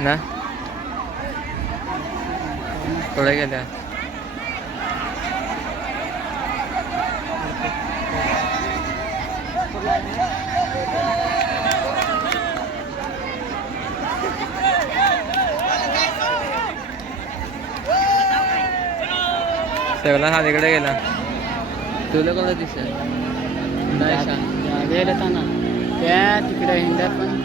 Na? Tuloy ka na. Saya bilang kena. Tule kalau di sini. Nice. Ah. Ya, dia datang. Ya, tiga hari pun.